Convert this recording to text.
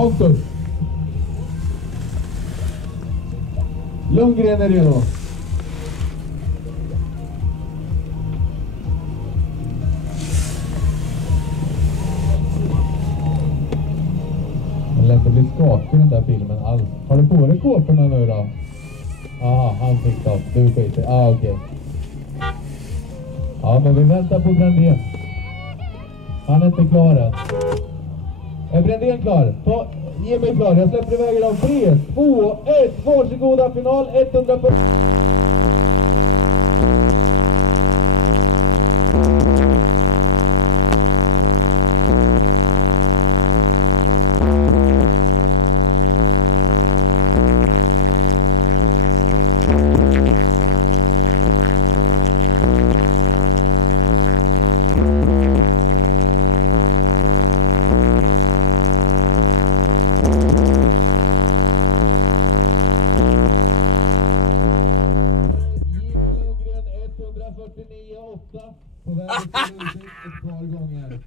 Pontus. Lundgren är redo. Det lät bli skakig den där filmen alls. Har du på dig kåporna nu då? Ja, han fick dem. Du skiter. Okej. Ja, men vi väntar på Brändén. Han är inte klar än. Är Brändén klar? Jimmy klar. Jag släpper iväg dem. 3, 2, 1. Varsågoda, final 140. På väg till ett par gånger.